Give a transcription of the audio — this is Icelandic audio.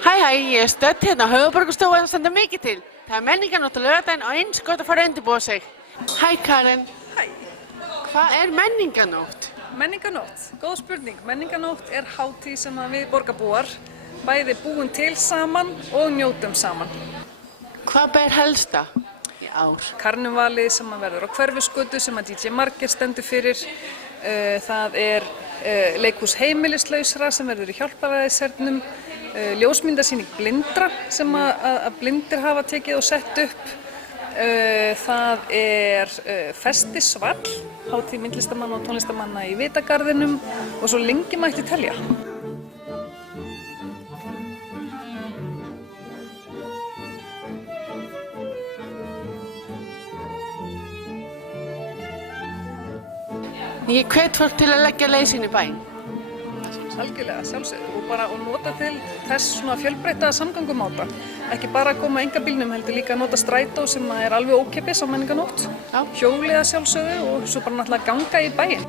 Hæ, ég stödd hérna á höfuðborgarstofu og það stendur mikið til. Það er menningarnótt á laugardaginn og eins gott að fara að undirbúa sig. Hæ Karen, Hæ, hvað er menningarnótt? menningarnótt, góð spurning. Menningarnótt er hátíð sem að við borgarbúar bæði búum til saman og njótum saman. Hvað ber helsta í ár? Karnevalið sem að verður á Hverfisgötu sem að DJ Marger stendur fyrir. Það er leikhús heimilislausra sem verður í Hjálpræðishernum. Ljósmyndasýning blindra sem að blindir hafa tekið og sett upp. Það er Festisvall, hátíð myndlistarmanna og tónlistarmanna í Vitagarðinum og svo lengi mætti telja. Ég hvet fólk til að leggja leið sín í bæinn. Algjörlega, sjálfsögðu og nota til þess svona fjölbreytta samgöngumáta. Ekki bara að koma einkabílnum heldur líka að nota strætó sem er alveg ókeypis á menningarnótt. Hjólið að sjálfsögðu og svo bara náttúrulega ganga í bæinn.